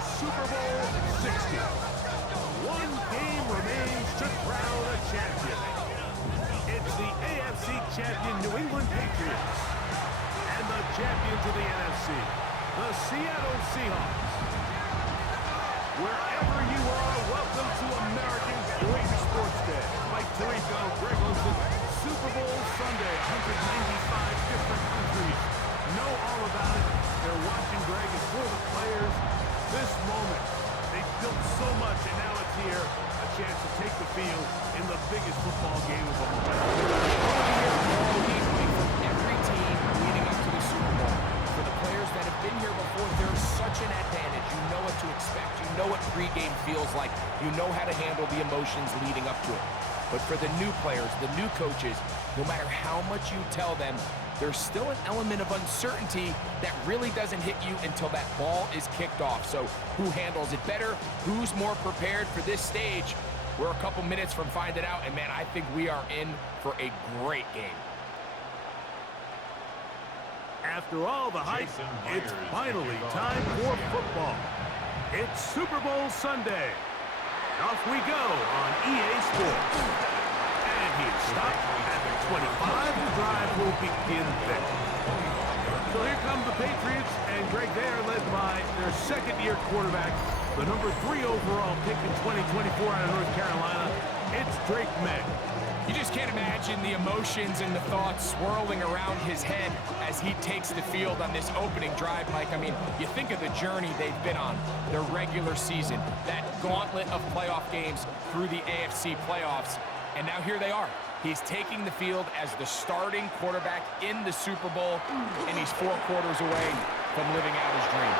Super Bowl 60. One game remains to crown a champion. It's the AFC champion New England Patriots and the champions of the NFC, the Seattle Seahawks. Wherever you are, welcome to America's greatest sports day. Mike Tirico, Greg Olson, Super Bowl Sunday, 195 different countries know all about it. They're watching, Greg, and for the players, this moment, they built so much, and now it's here, a chance to take the field in the biggest football game of all time. All week from every team leading up to the Super Bowl. For the players that have been here before, there's such an advantage. You know what to expect. You know what pregame feels like. You know how to handle the emotions leading up to it. But for the new players, the new coaches, no matter how much you tell them, there's still an element of uncertainty that really doesn't hit you until that ball is kicked off. So who handles it better? Who's more prepared for this stage? We're a couple minutes from finding out, and man, I think we are in for a great game. After all the hype, it's finally time for football. It's Super Bowl Sunday. Off we go on EA Sports. And he is stopped at the 25. The drive will begin there. So here come the Patriots, and Greg, they are led by their second-year quarterback, the number 3 overall pick in 2024 out of North Carolina. It's Drake May. You just can't imagine the emotions and the thoughts swirling around his head as he takes the field on this opening drive, Mike. I mean, you think of the journey they've been on, their regular season, that gauntlet of playoff games through the AFC playoffs, and now here they are. He's taking the field as the starting quarterback in the Super Bowl, and he's 4 quarters away from living out his dream.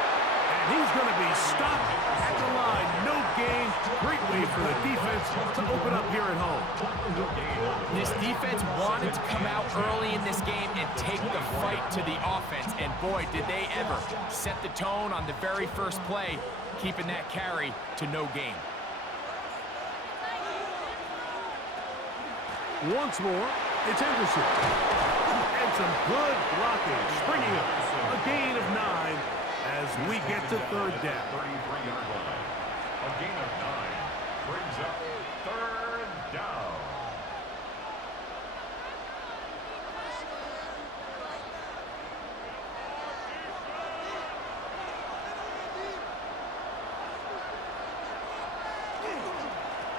And he's going to be stopped at the line. No gain. Great way for the defense to open up here at home. This defense wanted to come out early in this game and take the fight to the offense. And boy, did they ever set the tone on the very first play, keeping that carry to no gain. Once more, it's Henderson. And some good blocking. Springing up. A gain of 9 as we get to third down. 33-yard line. A gain of 9 brings up third down.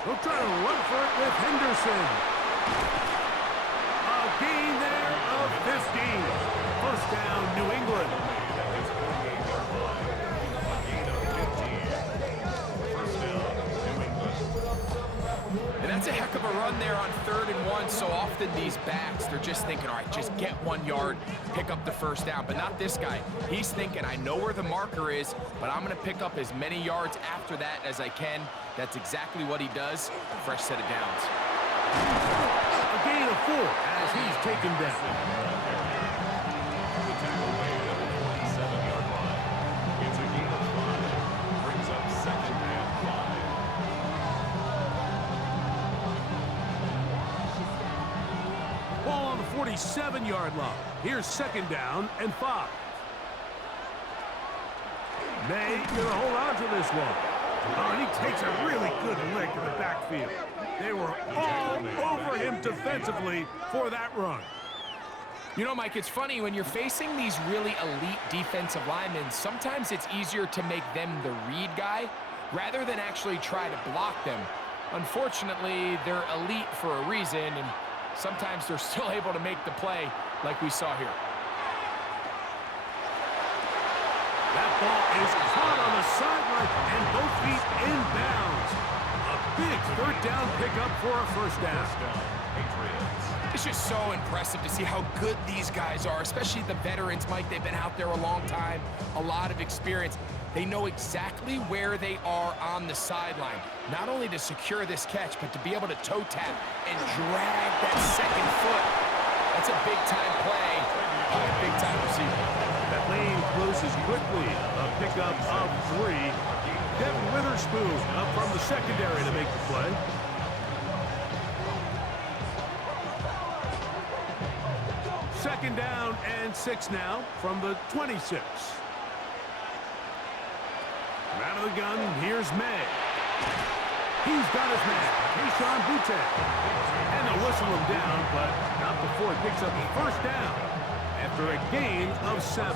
They'll try to run for it with Henderson. A gain there of 15. First down, New England. And that's a heck of a run there on 3rd and 1. So often these backs, they're just thinking, all right, just get 1 yard, pick up the first down. But not this guy. He's thinking, I know where the marker is, but I'm going to pick up as many yards after that as I can. That's exactly what he does. Fresh set of downs. A gain of 4 as he's taken down. Ball on the 47-yard line. Here's 2nd down and 5. May going to hold on to this one. Oh, and he takes a really good lick in the backfield. They were all over him defensively for that run. You know, Mike, it's funny, when you're facing these really elite defensive linemen, sometimes it's easier to make them the read guy rather than actually try to block them. Unfortunately, they're elite for a reason, and sometimes they're still able to make the play like we saw here. That ball is caught on the sideline and both feet inbounds. A big 3rd down pickup for a first down. It's just so impressive to see how good these guys are, especially the veterans, Mike. They've been out there a long time, a lot of experience. They know exactly where they are on the sideline, not only to secure this catch, but to be able to toe tap and drag that 2nd foot. That's a big-time play by a big-time receiver. That lane closes quickly. A pickup of 3. Devin Witherspoon up from the secondary to make the play. Second down and 6 now from the 26. Out of the gun, here's May. He's got his man, Keyshawn Boutte. And they'll whistle him down, but not before he picks up a first down after a gain of 7.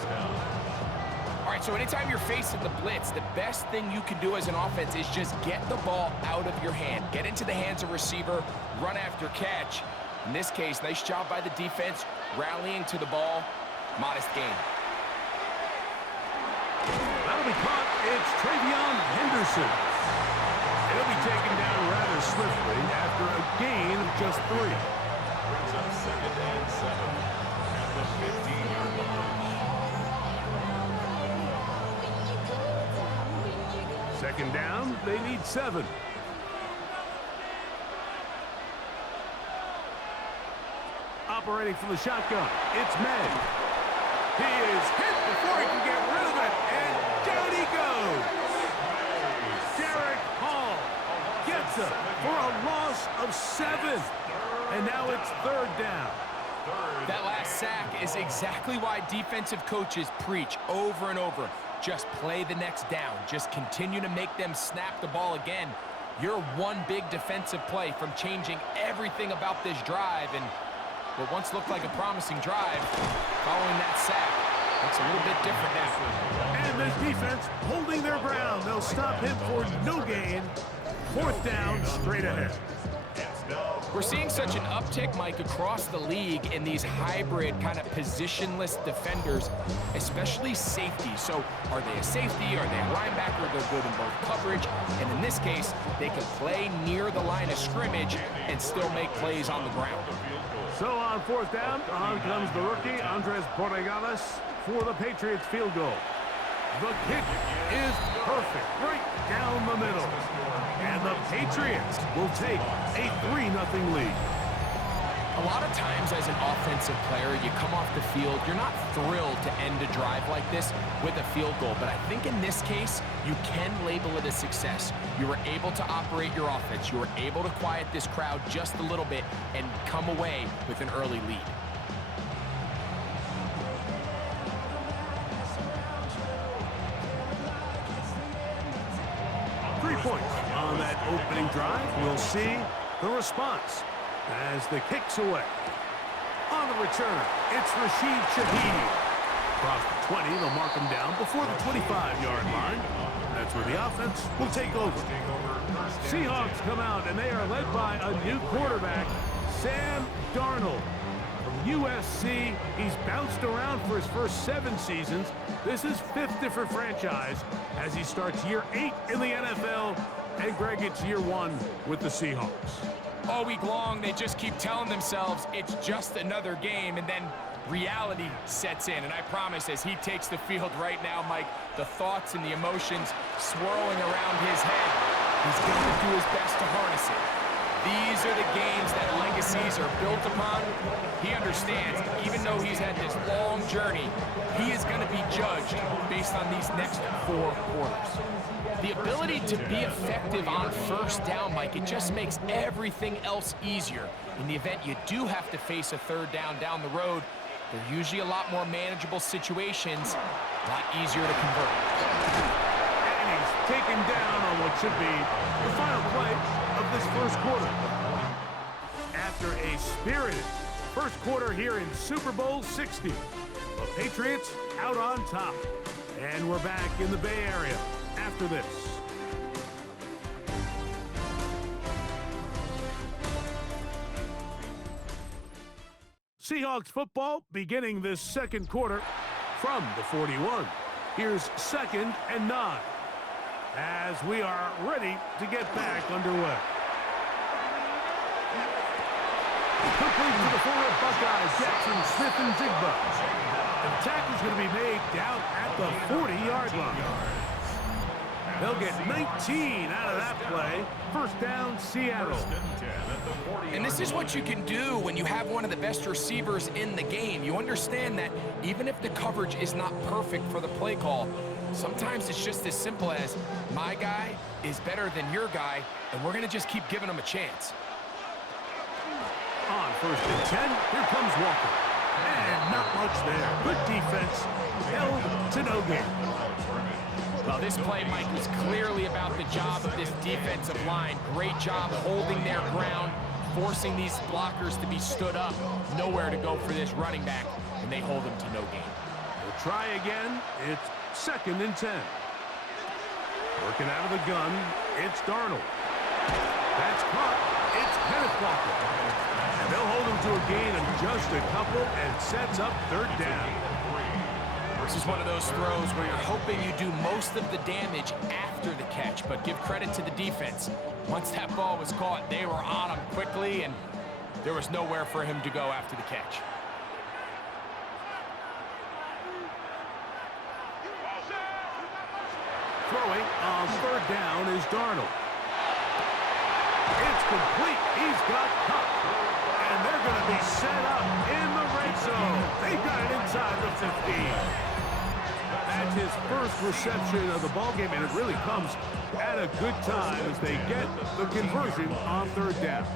All right, so anytime you're facing the blitz, the best thing you can do as an offense is just get the ball out of your hand. Get into the hands of receiver, run after catch. In this case, nice job by the defense, rallying to the ball. Modest gain. That'll be caught. It's Travion Henderson. He'll be taken down rather swiftly after a gain of just 3. Brings up 2nd and 7 at the 15-yard line. Second down, they need 7. Operating from the shotgun, it's May. He is hit before he can get rid of it, and down he goes. Derek Hall gets it for a loss of 7. And now it's 3rd down. That last sack is exactly why defensive coaches preach over and over. Just play the next down. Just continue to make them snap the ball again. You're one big defensive play from changing everything about this drive, and what once looked like a promising drive, following that sack, looks a little bit different now. And this defense holding their ground. They'll stop him for no gain. 4th down, straight ahead. We're seeing such an uptick, Mike, across the league in these hybrid kind of positionless defenders, especially safety. So are they a safety? Are they a linebacker? They're good in both coverage. And in this case, they can play near the line of scrimmage and still make plays on the ground. So on 4th down, on comes the rookie, Andres Borregales, for the Patriots field goal. The kick is perfect, right down the middle. And the Patriots will take a 3-0 lead. A lot of times as an offensive player, you come off the field, you're not thrilled to end a drive like this with a field goal. But I think in this case, you can label it a success. You were able to operate your offense. You were able to quiet this crowd just a little bit and come away with an early lead. Points on that opening drive. We'll see the response as the kick's away. On the return, it's Rashid Shaheed. Across the 20, they'll mark him down before the 25-yard line. That's where the offense will take over. Seahawks come out, and they are led by a new quarterback, Sam Darnold. From USC, he's bounced around for his first 7 seasons. This is 5th different franchise as he starts year 8 in the NFL, and Greg, it's year 1 with the Seahawks. All week long, they just keep telling themselves it's just another game, and then reality sets in. And I promise, as he takes the field right now, Mike, the thoughts and the emotions swirling around his head, he's going to do his best to harness it. These are the games that legacies are built upon. He understands, even though he's had this long journey, he is going to be judged based on these next 4 quarters. The ability to be effective on first down, Mike, it just makes everything else easier. In the event you do have to face a 3rd down the road, they're usually a lot more manageable situations, a lot easier to convert. And he's taken down on what should be the final play of this first quarter. After a spirited first quarter here in Super Bowl 60, the Patriots out on top. And we're back in the Bay Area after this. Seahawks football beginning this second quarter from the 41. Here's 2nd and 9 as we are ready to get back underway. Complete to the former Buckeyes, Jackson, Smith, and Jigba. The tackle's going to be made down at the 40-yard line. They'll get 19 out of that play. First down, Seattle. And this is what you can do when you have one of the best receivers in the game. You understand that even if the coverage is not perfect for the play call, sometimes it's just as simple as my guy is better than your guy, and we're going to just keep giving him a chance. On 1st and 10, here comes Walker. And not much there. Good defense, held to no gain. Well, this play, Mike, was clearly about the job of this defensive line. Great job holding their ground, forcing these blockers to be stood up. Nowhere to go for this running back, and they hold him to no gain. We'll try again. It's 2nd and 10. Working out of the gun, it's Darnold. That's caught. It's Kenneth Walker. And they'll hold him to a gain of just a couple and sets up 3rd down. This is one of those throws where you're hoping you do most of the damage after the catch, but give credit to the defense. Once that ball was caught, they were on him quickly, and there was nowhere for him to go after the catch. Throwing on 3rd down is Darnold. It's complete. He's got Cup. And they're going to be set up in the red zone. They got it inside the 15. That's his first reception of the ballgame, and it really comes at a good time as they get the conversion on 3rd down.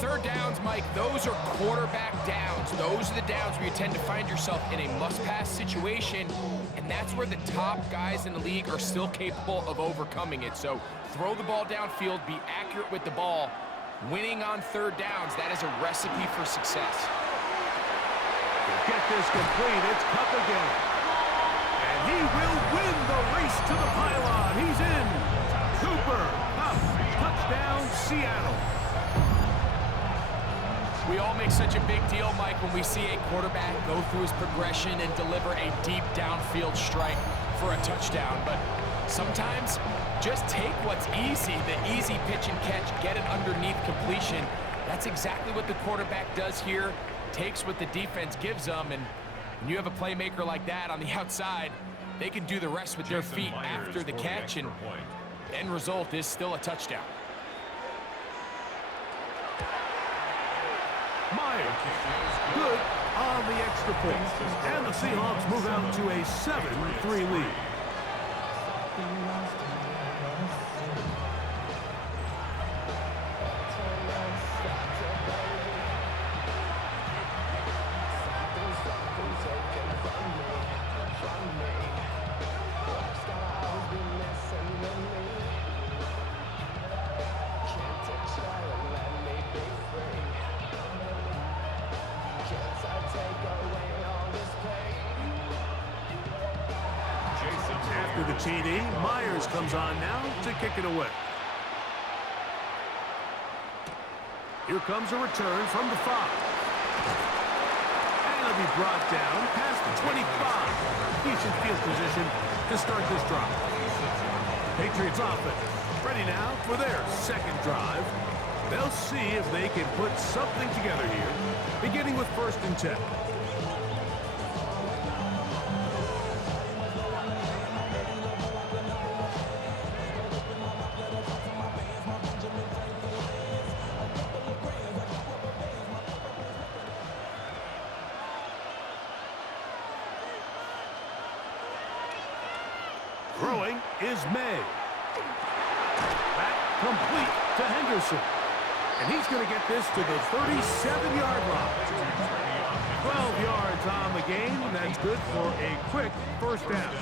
3rd downs, Mike, those are quarterback downs. Those are the downs where you tend to find yourself in a must-pass situation, and that's where the top guys in the league are still capable of overcoming it. So throw the ball downfield, be accurate with the ball. Winning on 3rd downs, that is a recipe for success. Get this complete. It's Cup again. And he will win the race to the pylon. He's in. Cooper Cup. Touchdown, Seattle. We all make such a big deal, Mike, when we see a quarterback go through his progression and deliver a deep downfield strike for a touchdown. But sometimes just take what's easy, the easy pitch and catch, get it underneath completion. That's exactly what the quarterback does here. Takes what the defense gives them, and when you have a playmaker like that on the outside, they can do the rest with their feet after the catch, and the end result is still a touchdown. Myers, good on the extra point. And the Seahawks move out to a 7-3 lead. After the TD, Myers comes on now to kick it away. Here comes a return from the 5. And it'll be brought down past the 25. Decent field position to start this drive. Patriots offense ready now for their 2nd drive. They'll see if they can put something together here, beginning with 1st and 10. Throwing is May. Back complete to Henderson. And he's going to get this to the 37-yard line. 12 yards on the game, and that's good for a quick 1st down.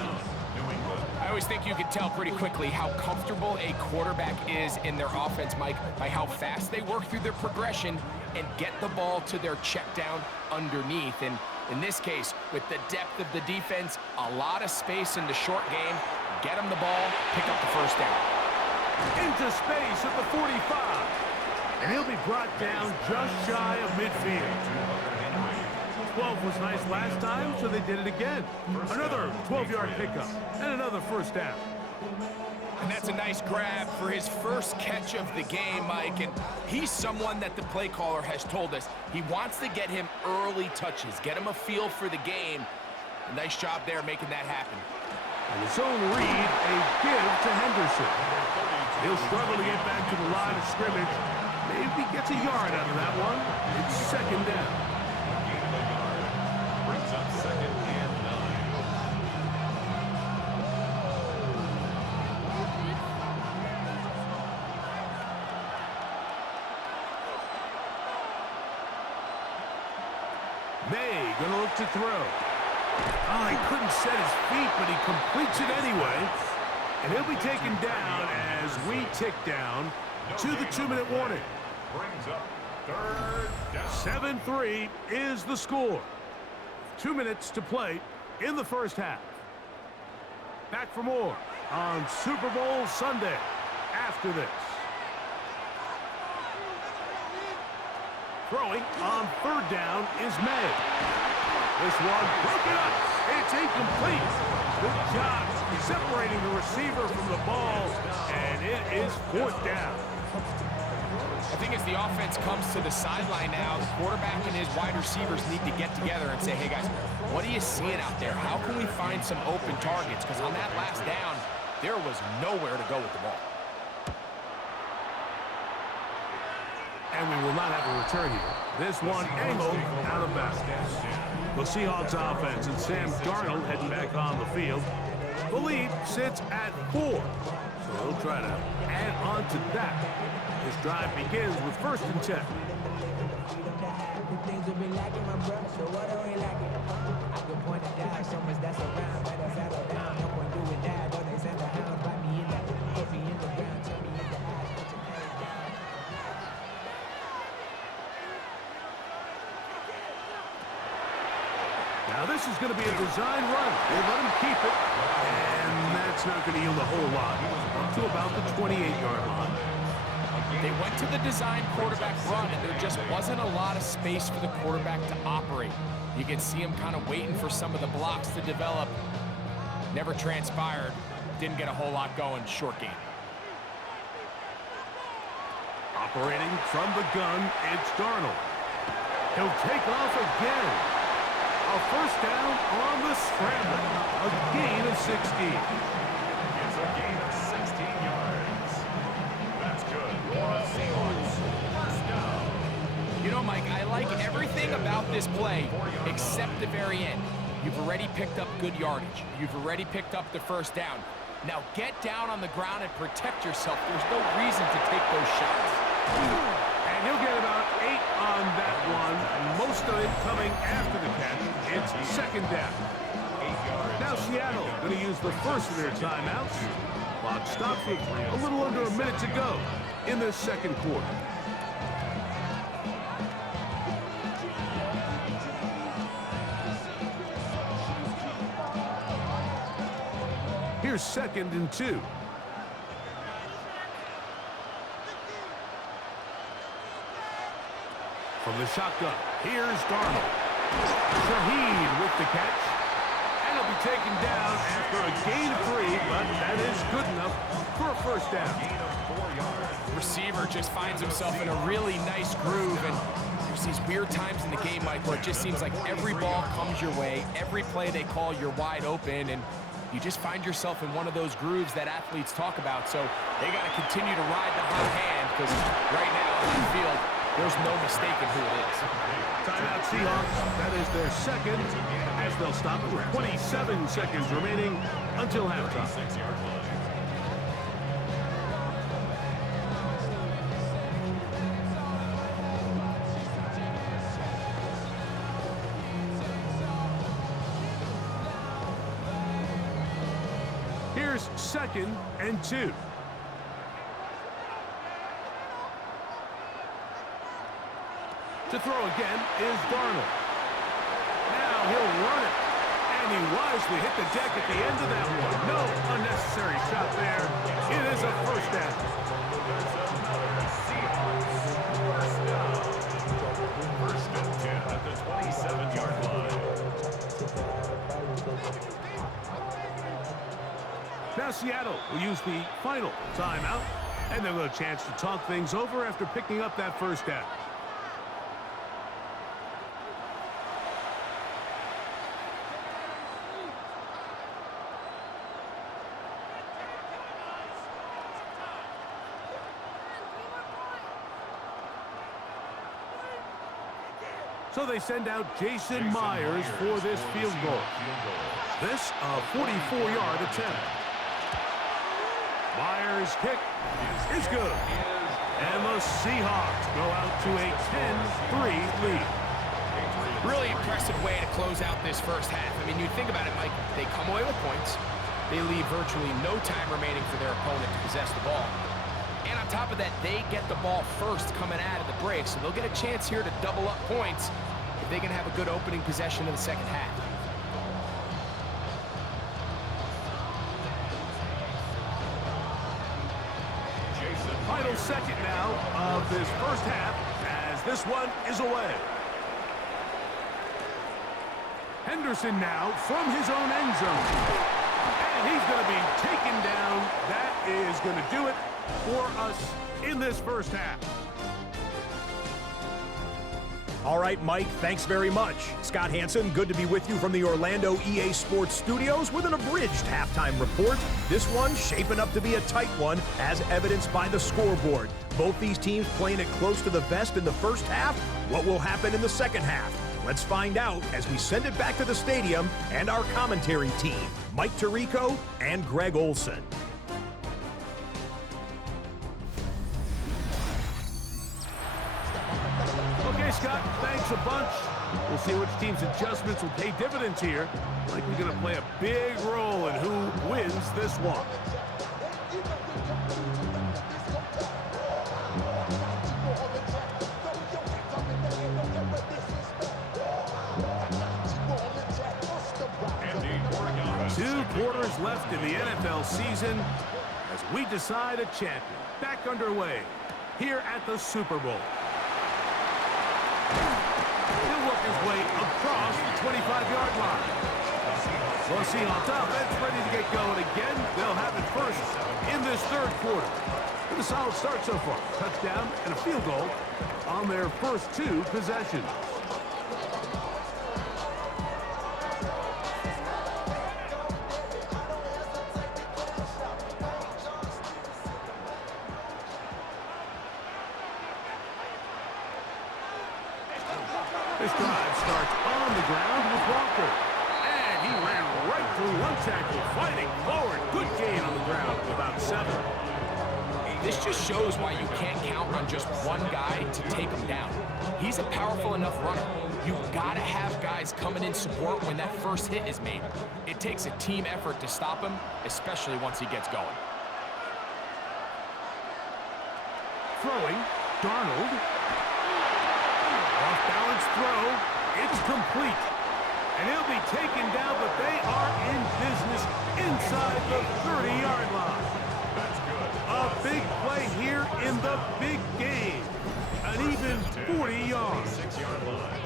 I always think you can tell pretty quickly how comfortable a quarterback is in their offense, Mike, by how fast they work through their progression and get the ball to their check down underneath. And in this case, with the depth of the defense, a lot of space in the short game, get them the ball, pick up the 1st down. Into space at the 45. And he'll be brought down just shy of midfield. 12 was nice last time, so they did it again. Another 12-yard pickup and another 1st down. And that's a nice grab for his first catch of the game, Mike. And he's someone that the play caller has told us he wants to get him early touches, get him a feel for the game. A nice job there making that happen. And his own read, a give to Henderson. He'll struggle to get back to the line of scrimmage. Maybe gets a yard out of that one. It's 2nd down. Brings up 2nd and 9. May gonna look to throw. Oh, he couldn't set his feet, but he completes it anyway. And he'll be taken down as we tick down to the 2-minute warning. Brings up third down. 7-3 is the score. 2 minutes to play in the first half. Back for more on Super Bowl Sunday after this. Throwing on third down is May. This one broken up. It's incomplete. Good job separating the receiver from the ball, and it is fourth down. I think as the offense comes to the sideline now, the quarterback and his wide receivers need to get together and say, hey, guys, what are you seeing out there? How can we find some open targets? Because on that last down, there was nowhere to go with the ball. And we will not have a return here. This one angled out of bounds. The Seahawks offense and Sam Darnold heading back on the field. The lead sits at 4. So they'll try to add on to that. This drive begins with 1st and 10. Now this is going to be a design run. They let him keep it, and that's not going to yield a whole lot. Up to about the 28-yard line. They went to the design quarterback run, and there just wasn't a lot of space for the quarterback to operate. You can see him kind of waiting for some of the blocks to develop. Never transpired. Didn't get a whole lot going. Short game. Operating from the gun, it's Darnold. He'll take off again. A first down on the scramble. A gain of 16. It's a gain of 16 yards. That's good for the Seahawks. First down. You know, Mike, I like everything about this play except the very end. You've already picked up good yardage. You've already picked up the first down. Now get down on the ground and protect yourself. There's no reason to take those shots. And he'll get about 8 on that one. Most of it coming after the catch. It's 2nd down. Now Seattle going to use the first of their timeouts. Clock stops with a little under a minute to go in the second quarter. Here's 2nd and 2. From the shotgun, here's Darnold. Shaheed with the catch. And he'll be taken down after a gain of 3, but that is good enough for a first down. Gain of 4 yards. Receiver just finds himself in a really nice groove, and there's these weird times in the game, Mike, where it just seems like every ball comes your way, every play they call, you're wide open, and you just find yourself in one of those grooves that athletes talk about. So they got to continue to ride the hot hand, because right now on the field, there's no mistaking who it is. Timeout Seahawks. That is their second, as they'll stop it with 27 seconds remaining until halftime. 6-yard line. Here's 2nd and 2. To throw again is Darnold. Now he'll run it. And he wisely hit the deck at the end of that one. No unnecessary shot there. It is a first down. First and 10 at the 27-yard line. Now Seattle will use the final timeout. And they'll have a chance to talk things over after picking up that first down. So they send out Jason Myers for this field goal. This a 44-yard attempt. Myers' kick is good. And the Seahawks go out to a 10-3 lead. Really impressive way to close out this first half. I mean, you think about it, Mike, they come away with points. They leave virtually no time remaining for their opponent to possess the ball. And on top of that, they get the ball first coming out of the break, so they'll get a chance here to double up points if they can have a good opening possession in the second half. Final second now of this first half as this one is away. Henderson now from his own end zone. And he's going to be taken down. That is going to do it for us in this first half. All right, Mike, thanks very much. Scott Hansen, good to be with you from the Orlando EA Sports Studios with an abridged halftime report. This one shaping up to be a tight one, as evidenced by the scoreboard. Both these teams playing it close to the vest in the first half. What will happen in the second half? Let's find out as we send it back to the stadium and our commentary team, Mike Tirico and Greg Olson. Okay, Scott, thanks a bunch. We'll see which team's adjustments will pay dividends here. Likely going to play a big role in who wins this one. Two quarters left in the NFL season as we decide a champion. Back underway here at the Super Bowl. He'll work his way across the 25-yard line. Well, Seahawks offense ready to get going again. They'll have it first in this third quarter. With a solid start so far. Touchdown and a field goal on their first two possessions. This drive starts on the ground with Walker. And he ran right through one tackle, fighting forward. Good gain on the ground, about 7. This just shows why you can't count on just one guy to take him down. He's a powerful enough runner. You've got to have guys coming in support when that first hit is made. It takes a team effort to stop him, especially once he gets going. Throwing, Darnold. Off-balance throw. It's complete. And he'll be taken down, but they are in business inside the 30-yard line. That's good. A big play here in the big game. An even 40 yards. 6-yard line.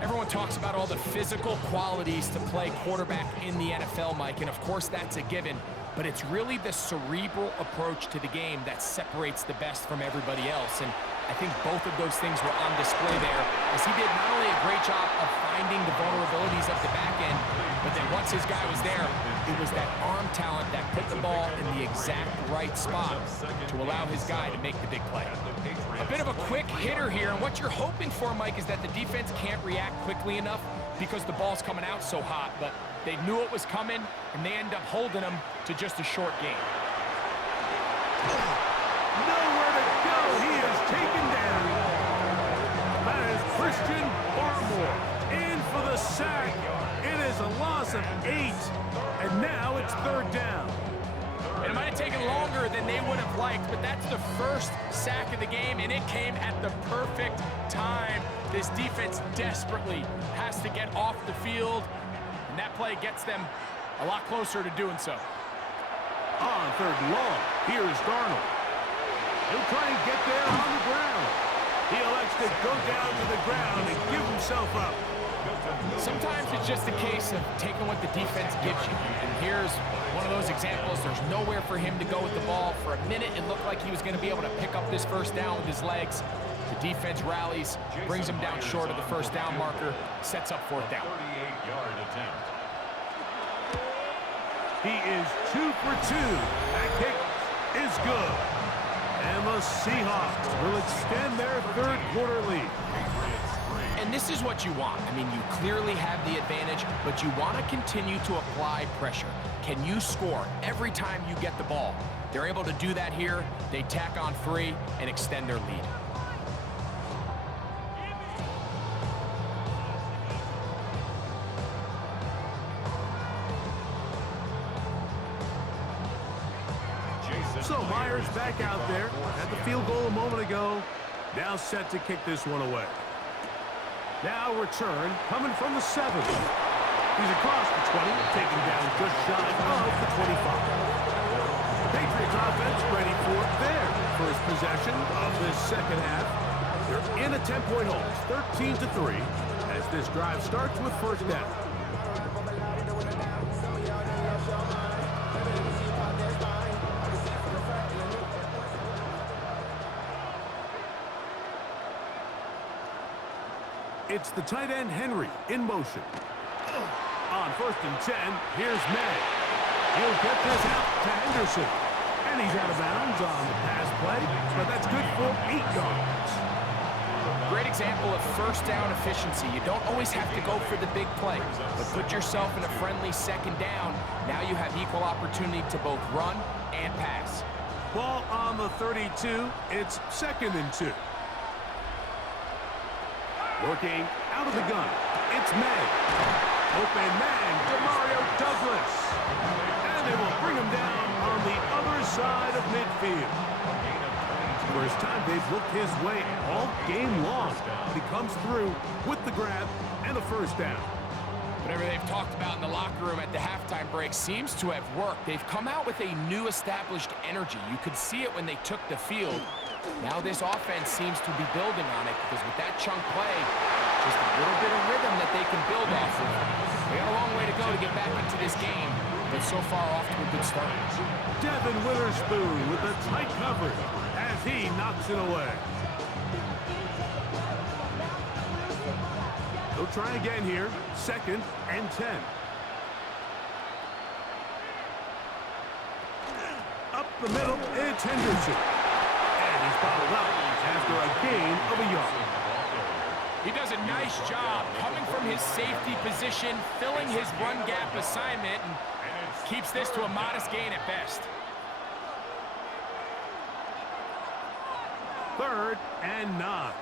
Everyone talks about all the physical qualities to play quarterback in the NFL, Mike, and of course that's a given. But it's really the cerebral approach to the game that separates the best from everybody else. And I think both of those things were on display there, as he did not only a great job of finding the vulnerabilities of the back end, but then once his guy was there, it was that arm talent that put the ball in the exact right spot to allow his guy to make the big play. A bit of a quick hitter here, and what you're hoping for, Mike, is that the defense can't react quickly enough because the ball's coming out so hot, but they knew it was coming, and they end up holding him to just a short gain. Nowhere to go. He is taken down. That is Christian Barmore in for the sack. It is a loss of 8, and now it's third down. And it might have taken longer than they would have liked, but that's the first sack of the game, and it came at the perfect time. This defense desperately has to get off the field, and that play gets them a lot closer to doing so. On third and long, here is Darnold. He'll try and get there on the ground. He elects to go down to the ground and give himself up. Sometimes it's just a case of taking what the defense gives you. And here's one of those examples. There's nowhere for him to go with the ball. For a minute, it looked like he was going to be able to pick up this first down with his legs. The defense rallies, brings him down short of the first down marker, sets up fourth down. 38-yard attempt. He is 2 for 2. That kick is good. And the Seahawks will extend their third quarter lead. And And this is what you want. I mean, you clearly have the advantage, but you want to continue to apply pressure. Can you score every time you get the ball? They're able to do that here. They tack on 3 and extend their lead. So Myers back out there at the field goal a moment ago. Now set to kick this one away. Now return coming from the 7. He's across the 20, taken down just shy of the 25. Patriots offense ready for their first possession of this second half. They're in a 10-point hole, 13-3, as this drive starts with first down. It's the tight end, Henry, in motion. On first and 10, here's May. He'll get this out to Henderson. And he's out of bounds on the pass play, but that's good for 8 yards. Great example of first down efficiency. You don't always have to go for the big play, but put yourself in a friendly second down. Now you have equal opportunity to both run and pass. Ball on the 32. It's 2nd and 2. Working out of the gun, it's May. Open man, Demario Douglas. And they will bring him down on the other side of midfield. First time they've looked his way all game long. But he comes through with the grab and a first down. Whatever they've talked about in the locker room at the halftime break seems to have worked. They've come out with a new established energy. You could see it when they took the field. Now this offense seems to be building on it because with that chunk play, just a little bit of rhythm that they can build off of. They got a long way to go to get back into this game, but so far off to a good start. Devin Witherspoon with the tight coverage as he knocks it away. They'll try again here, 2nd and 10. Up the middle, it's Henderson. And he's bottled up after a gain of a yard. He does a nice job coming from his safety position, filling his run gap assignment, and keeps this to a modest gain at best. 3rd and 9.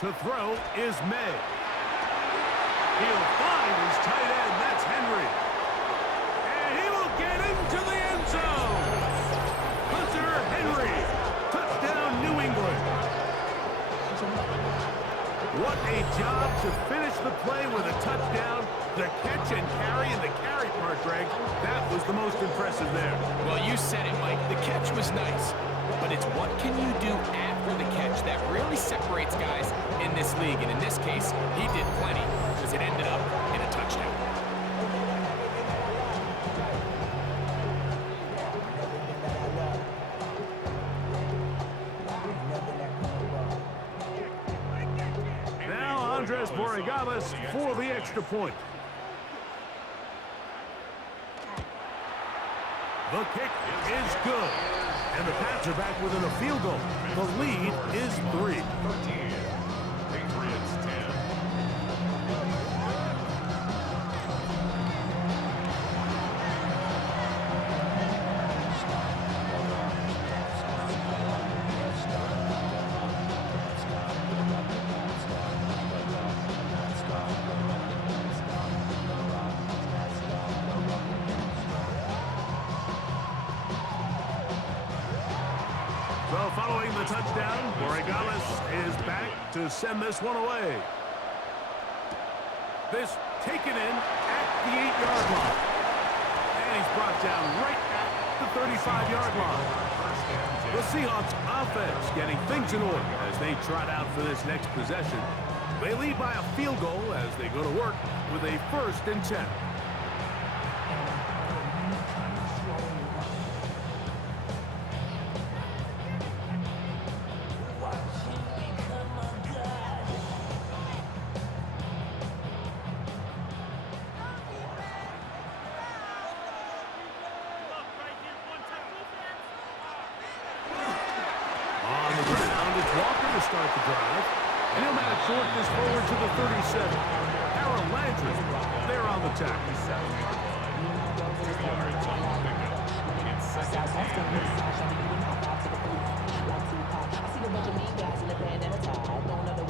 To throw is May. He'll find his tight end, that's Henry. And he will get into the end zone. Hunter Henry, touchdown New England. What a job to finish the play with a touchdown. The catch and carry, and the carry part, Greg, that was the most impressive there. Well, you said it, Mike. The catch was nice, but it's what can you do after the catch that really separates guys in this league. And in this case, he did plenty because it ended up in a touchdown. Now Andres Borregales for the extra point. The kick is good. And the Pats are back within a field goal. The lead is 3. Patriots 10. So following the touchdown, Borregales is back to send this one away. This taken in at the 8-yard line. And he's brought down right at the 35-yard line. The Seahawks offense getting things in order as they trot out for this next possession. They lead by a field goal as they go to work with a 1st and 10. Walker to start the drive. And he'll match short this forward to the 37. Harold Landry there on the tackle. 2 yards on the pickup. It's second and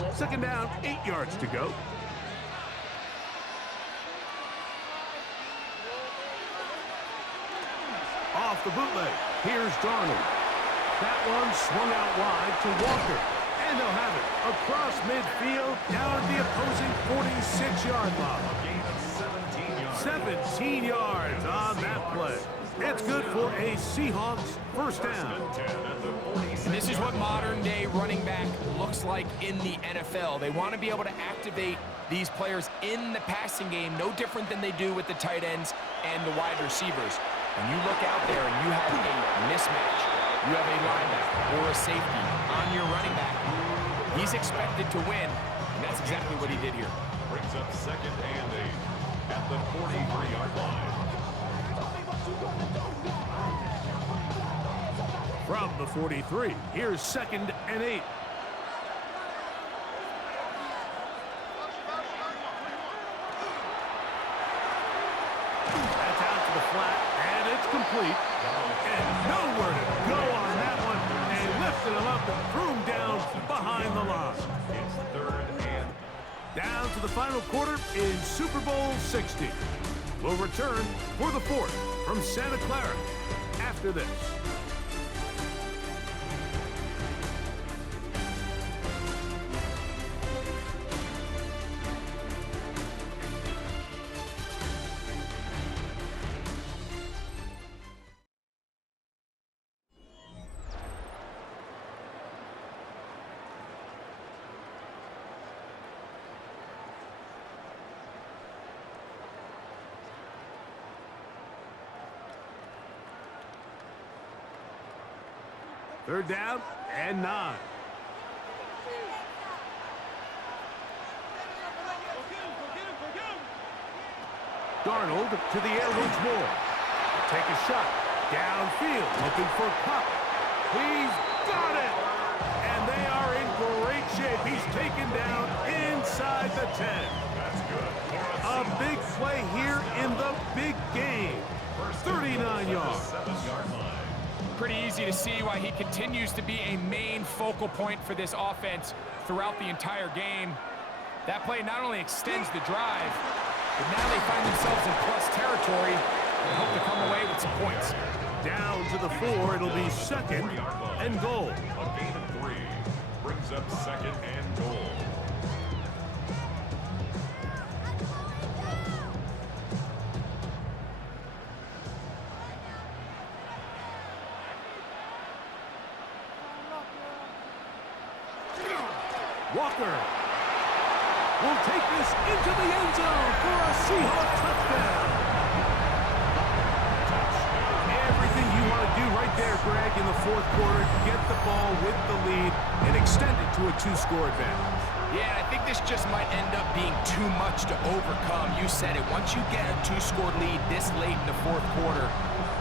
8. Second down, 8 yards to go. Off the bootleg. Here's Darnold. That one swung out wide to Walker. And they'll have it across midfield down at the opposing 46-yard line. A gain of 17 yards. 17 yards on that play. It's good for a Seahawks first down. And this is what modern-day running back looks like in the NFL. They want to be able to activate these players in the passing game, no different than they do with the tight ends and the wide receivers. When you look out there and you have a mismatch, you have a linebacker or a safety on your running back, he's expected to win, and that's exactly what he did here. Brings up second and 8 at the 43-yard line. From the 43, here's second and 8. That's out to the flat, and it's complete. And nowhere to go on that one. They lifted him up and threw him down behind the line. It's third and Down to the final quarter in Super Bowl 60. We'll return for the fourth from Santa Clara after this. Third down and 9. Darnold to the air once more. Take a shot. Downfield, looking for Cup. He's got it! And they are in great shape. He's taken down inside the 10. that's good. A big play here in the big game. 39 yards. 7-yard line. Pretty easy to see why he continues to be a main focal point for this offense throughout the entire game. That play not only extends the drive, but now they find themselves in plus territory and hope to come away with some points. Down to the 4, it'll be second and goal. A gain of 3 brings up second and goal. Walker will take this into the end zone for a Seahawks touchdown. Everything you want to do right there, Greg, in the fourth quarter, get the ball with the lead and extend it to a 2-score advantage. Yeah, I think this just might end up being too much to overcome. You said it. Once you get a 2-score lead this late in the fourth quarter,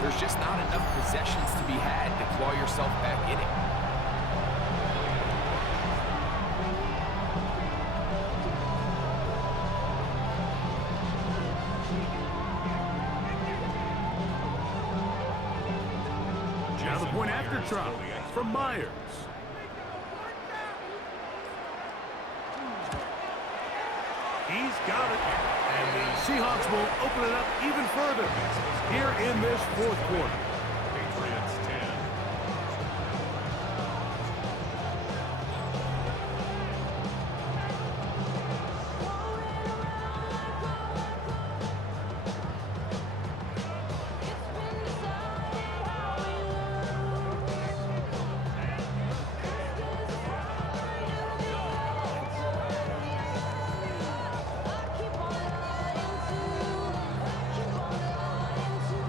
there's just not enough possessions to be had to claw yourself back in it. Now the point after try from Myers. He's got it. And the Seahawks will open it up even further here in this fourth quarter. Patriots 10.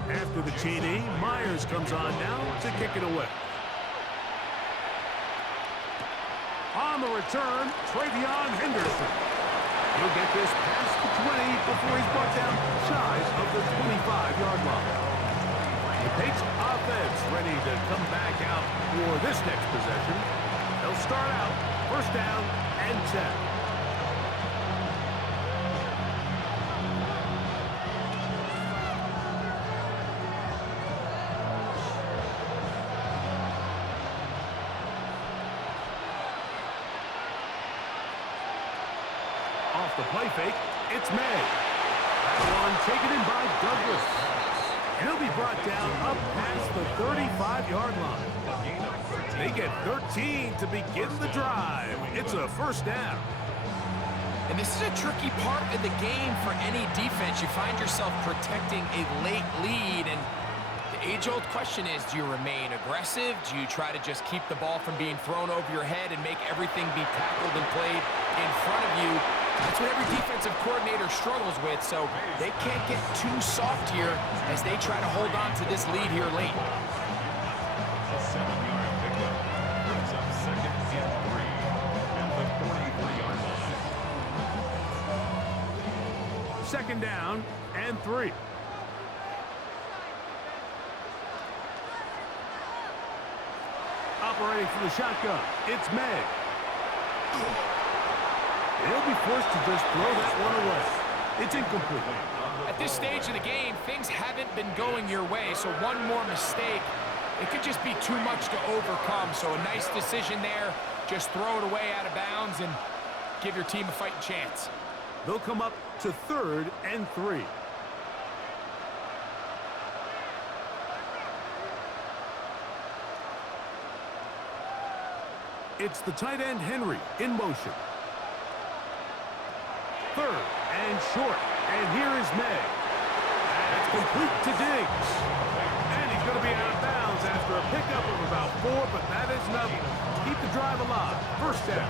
After the TD, Myers comes on now to kick it away. On the return, Travion Henderson. He'll get this past the 20 before he's brought down shy of the 25-yard line. The Patriots offense ready to come back out for this next possession. They'll start out. First down and 10. Off the play fake, it's May. That one taken in by Douglas. He'll be brought down up past the 35-yard line. They get 13 to begin the drive. It's a first down. And this is a tricky part of the game for any defense. You find yourself protecting a late lead, and the age-old question is, do you remain aggressive? Do you try to just keep the ball from being thrown over your head and make everything be tackled and played in front of you? That's what every defensive coordinator struggles with, so they can't get too soft here as they try to hold on to this lead here late. A 7-yard pickup brings up 2nd and 3 at the 43-yard line. Second down and 3. Operating from the shotgun, it's May. They'll be forced to just throw that one away. It's incomplete. At this stage of the game, things haven't been going your way, so one more mistake, it could just be too much to overcome. So a nice decision there. Just throw it away out of bounds and give your team a fighting chance. They'll come up to 3rd and 3. It's the tight end Henry in motion. 3rd and short. And here is May. That's complete to Diggs. And he's going to be out of bounds after a pickup of about 4, but that is enough to keep the drive alive. First down.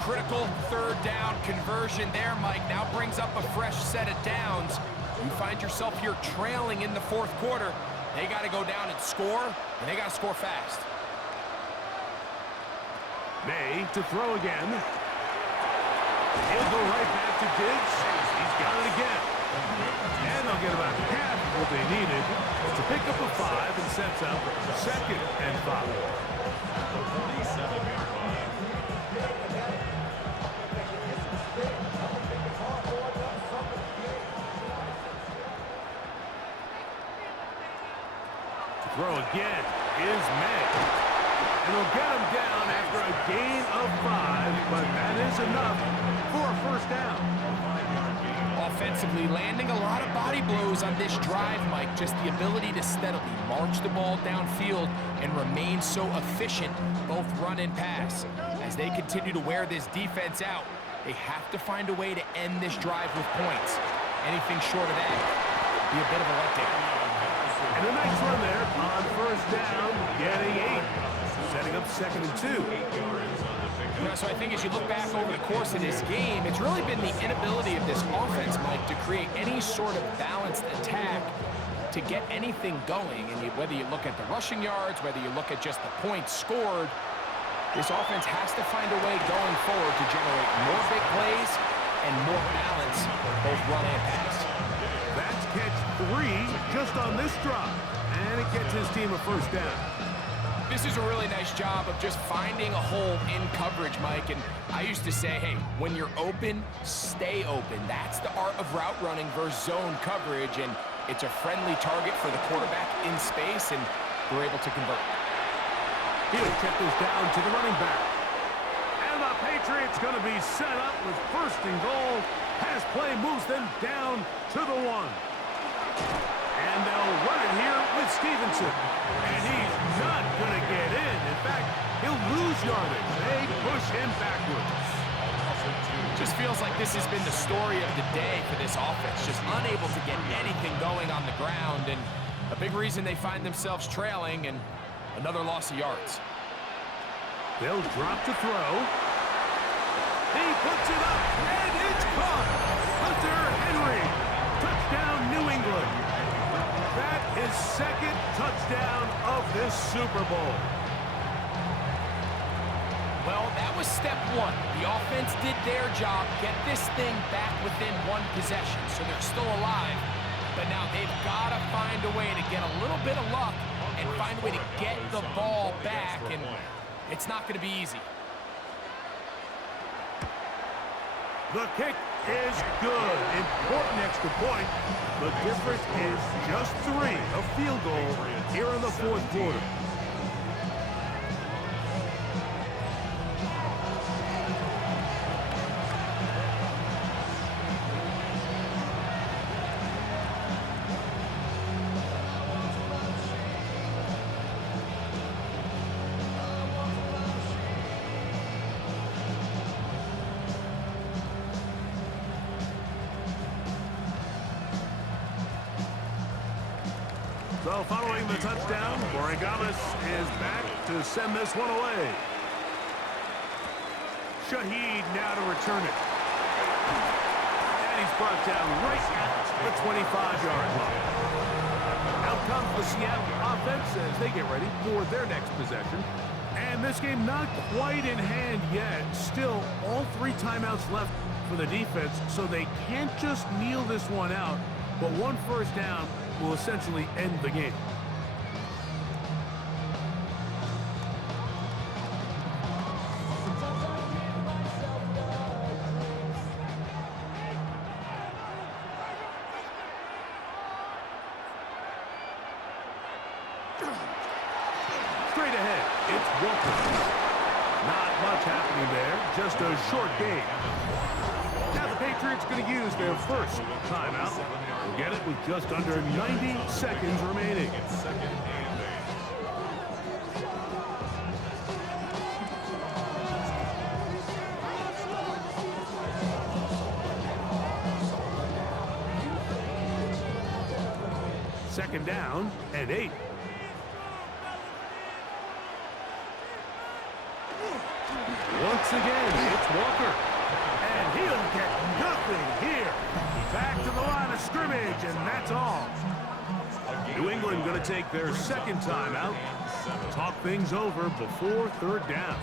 Critical 3rd down conversion there, Mike. Now brings up a fresh set of downs. You find yourself here trailing in the 4th quarter. They got to go down and score, and they got to score fast. May to throw again. He'll go right back to Diggs. He's got it again. And they'll get about half of what they needed to pick up a 5 and sets up 2nd and 5. The 47-yard line. To throw again is May. And they'll get him down after a gain of 5, but that is enough for a first down. Offensively, landing a lot of body blows on this drive, Mike. Just the ability to steadily march the ball downfield and remain so efficient, both run and pass. As they continue to wear this defense out, they have to find a way to end this drive with points. Anything short of that would be a bit of a letdown. And a nice run there on first down, getting 8. Setting up 2nd and 2. You know, so I think as you look back over the course of this game, it's really been the inability of this offense, Mike, to create any sort of balanced attack to get anything going. And whether you look at the rushing yards, whether you look at just the points scored, this offense has to find a way going forward to generate more big plays and more balance, both run and pass. That's catch 3 just on this drive. And it gets his team a first down. This is a really nice job of just finding a hole in coverage, Mike. And I used to say, hey, when you're open, stay open. That's the art of route running versus zone coverage. And it's a friendly target for the quarterback in space, and we're able to convert. He'll check this down to the running back. And the Patriots going to be set up with 1st and goal. Pass play moves them down to the 1. And they'll run it here with Stevenson. And he's not going to get in. In fact, he'll lose yardage. They push him backwards. Just feels like this has been the story of the day for this offense. Just unable to get anything going on the ground. And a big reason they find themselves trailing, and another loss of yards. They'll drop to throw. He puts it up, and it's caught. Hunter Henry. Touchdown, New England. That is 2nd touchdown of this Super Bowl. Well, that was step 1. The offense did their job, get this thing back within 1 possession, so they're still alive. But now they've got to find a way to get a little bit of luck and find a way to get the ball back. And It's not going to be easy. The kick is good. Important extra point. The difference is just 3. A field goal here in the fourth quarter. So following the touchdown, Borregales is back to send this one away. Shaheed now to return it. And he's brought down right at the 25-yard line. Out comes the Seattle offense as they get ready for their next possession. And this game not quite in hand yet. Still, all 3 timeouts left for the defense, so they can't just kneel this one out. But 1 first down will essentially end the game. Straight ahead, it's Walker. Not much happening there, just a short game. Now the Patriots going to use their first timeout. We'll get it with just under 90 seconds remaining. Second down and 8. Once again, it's Walker. And he'll get nothing here. Back to the line of scrimmage, and that's all. New England going to take their second timeout. Talk things over before third down.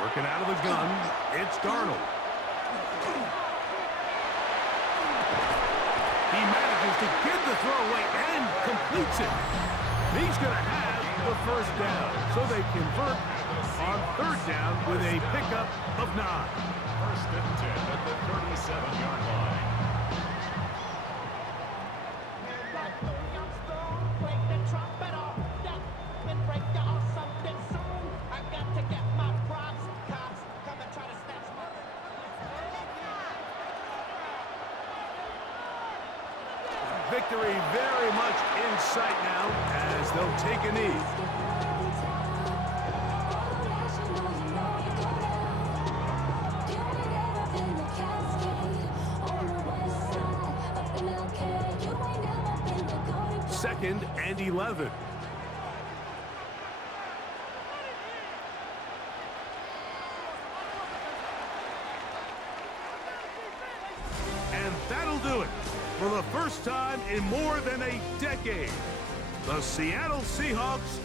Working out of the gun, it's Darnold. He manages to get the throw away and completes it. He's going to have the first down, so they convert on third down with a pickup of 9. First and 10 at the 37-yard line. Victory very much in sight now as they'll take a knee. Second and 11. And that'll do it. For the first time in more than a decade, the Seattle Seahawks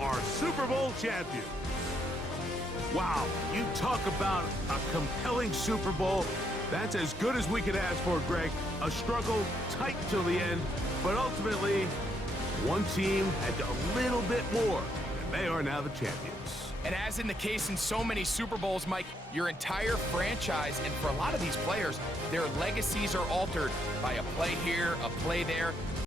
are Super Bowl champions. Wow, you talk about a compelling Super Bowl. That's as good as we could ask for, Greg. A struggle tight till the end, but ultimately, one team had a little bit more, and they are now the champions. And as in the case in so many Super Bowls, Mike, your entire franchise, and for a lot of these players, their legacies are altered by a play here, a play there.